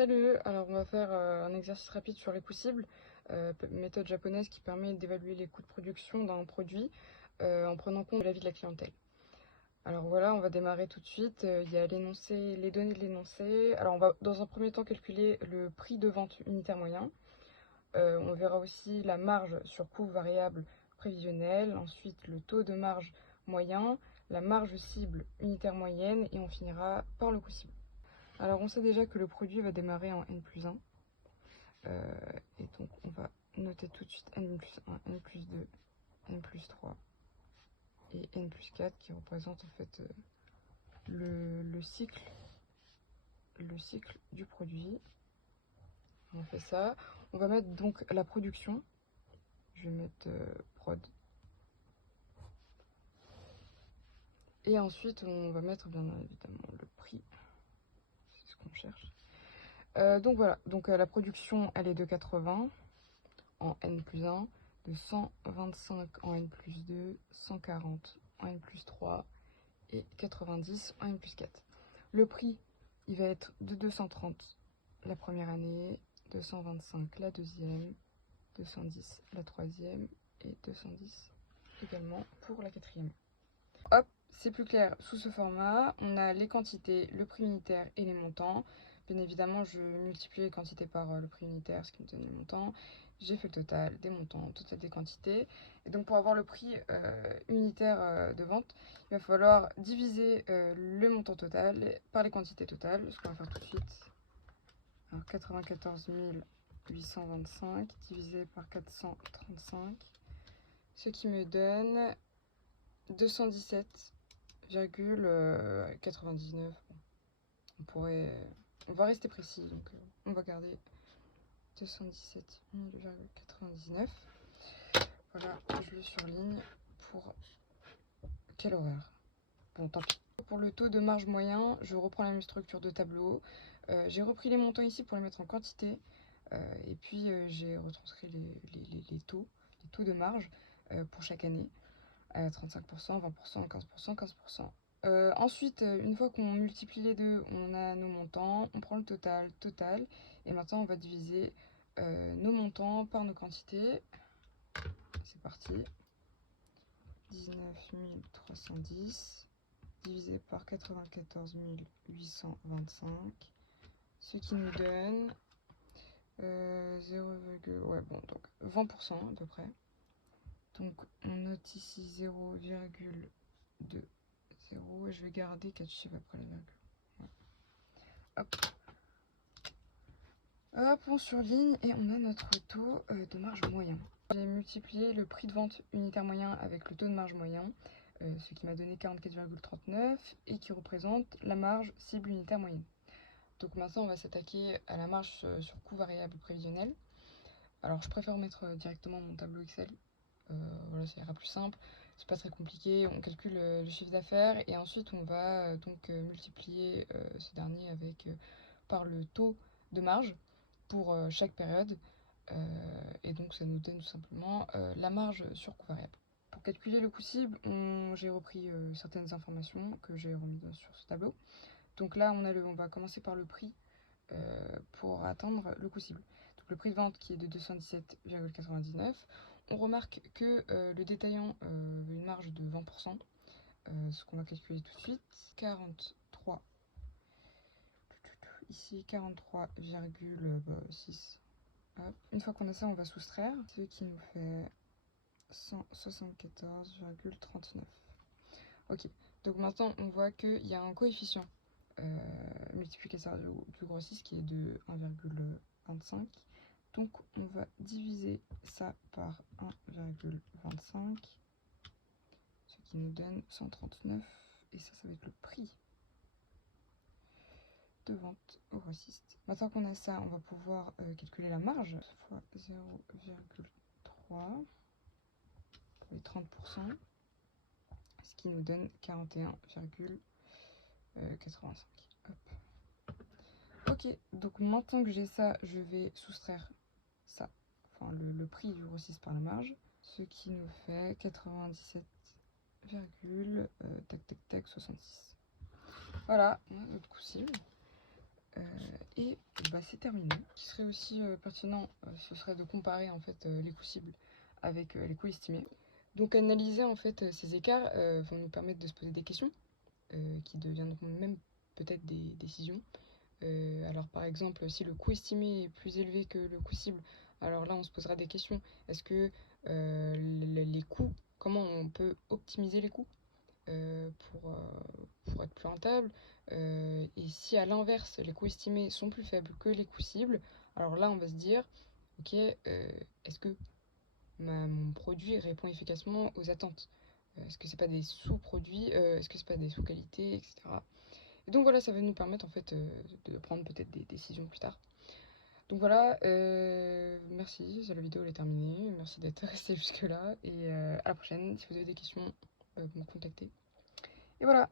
Salut, alors on va faire un exercice rapide sur les coûts cibles, méthode japonaise qui permet d'évaluer les coûts de production d'un produit en prenant compte de l'avis de la clientèle. Alors voilà, on va démarrer tout de suite. Il y a l'énoncé, les données de l'énoncé. Alors on va dans un premier temps calculer le prix de vente unitaire moyen. On verra aussi la marge sur coût variable prévisionnel, ensuite le taux de marge moyen, la marge cible unitaire moyenne et on finira par le coût cible. Alors on sait déjà que le produit va démarrer en N+1. Et donc on va noter tout de suite N+1, N+2, N+3 et N+4 qui représentent en fait le cycle du produit. On fait ça. On va mettre donc la production. Je vais mettre prod. Et ensuite on va mettre bien évidemment le prix. C'est ce qu'on cherche. Donc voilà, donc la production elle est de 80 en N+1, de 125 en N+2, 140 en N+3 et 90 en N+4. Le prix, il va être de 230 la première année, 225 la deuxième, 210 la troisième et 210 également pour la quatrième. Hop, c'est plus clair sous ce format. On a les quantités, le prix unitaire et les montants. Bien évidemment, je multiplie les quantités par le prix unitaire, ce qui me donne les montants. J'ai fait le total des montants, total des quantités. Et donc pour avoir le prix unitaire de vente, il va falloir diviser le montant total par les quantités totales, ce qu'on va faire tout de suite. Alors 94 825 divisé par 435, ce qui me donne 217,99. On va rester précis, donc on va garder 217,99. Voilà, je le surligne pour quelle horreur. Bon, tant pis. Pour le taux de marge moyen, je reprends la même structure de tableau. J'ai repris les montants ici pour les mettre en quantité. Et puis j'ai retranscrit les taux de marge pour chaque année. 35%, 20%, 15%, 15%. Ensuite, une fois qu'on multiplie les deux, on a nos montants, on prend le total, et maintenant on va diviser nos montants par nos quantités. C'est parti. 19 310 divisé par 94 825, ce qui nous donne 0, ouais, bon, donc 20% à peu près. Donc on note ici 0,20 et je vais garder 4 chiffres après la virgule. Ouais. Hop. Hop, on surligne et on a notre taux de marge moyen. J'ai multiplié le prix de vente unitaire moyen avec le taux de marge moyen, ce qui m'a donné 44,39 et qui représente la marge cible unitaire moyenne. Donc maintenant on va s'attaquer à la marge sur coût variable prévisionnel. Alors je préfère mettre directement mon tableau Excel. Voilà, ça ira plus simple. C'est pas très compliqué. On calcule le chiffre d'affaires et ensuite on va donc multiplier ce dernier avec par le taux de marge pour chaque période. Et donc ça nous donne tout simplement la marge sur coût variable. Pour calculer le coût cible, j'ai repris certaines informations que j'ai remises sur ce tableau. Donc là on va commencer par le prix pour atteindre le coût cible. Donc le prix de vente qui est de 217,99. On remarque que le détaillant veut une marge de 20%, ce qu'on va calculer tout de suite. 43, ici 43,6. Une fois qu'on a ça, on va soustraire, ce qui nous fait 174,39. Ok, donc maintenant on voit qu'il y a un coefficient multiplicateur du grossiste qui est de 1,25. Donc on va diviser ça par 1,25, ce qui nous donne 139. Et ça va être le prix de vente au grossiste. Maintenant qu'on a ça, on va pouvoir calculer la marge fois 0,3 pour les 30%, ce qui nous donne 41,85. Ok, donc maintenant que j'ai ça, je vais soustraire ça, enfin le prix du grossiste par la marge, ce qui nous fait 97, tac 66. Voilà, notre coût cible. Et bah, c'est terminé. Ce qui serait aussi pertinent, ce serait de comparer en fait les coûts cibles avec les coûts estimés. Donc analyser en fait ces écarts vont nous permettre de se poser des questions qui deviendront même peut-être des décisions. Alors par exemple, si le coût estimé est plus élevé que le coût cible, alors là on se posera des questions. Est-ce que les coûts, comment on peut optimiser les coûts pour être plus rentable? Et si à l'inverse, les coûts estimés sont plus faibles que les coûts cibles, alors là on va se dire, ok, est-ce que mon produit répond efficacement aux attentes? Est-ce que c'est pas des sous-produits? Est-ce que c'est pas des sous-qualités, etc. Et donc voilà, ça va nous permettre en fait de prendre peut-être des décisions plus tard. Donc voilà, merci, la vidéo elle est terminée. Merci d'être resté jusque là et à la prochaine. Si vous avez des questions, vous me contactez. Et voilà.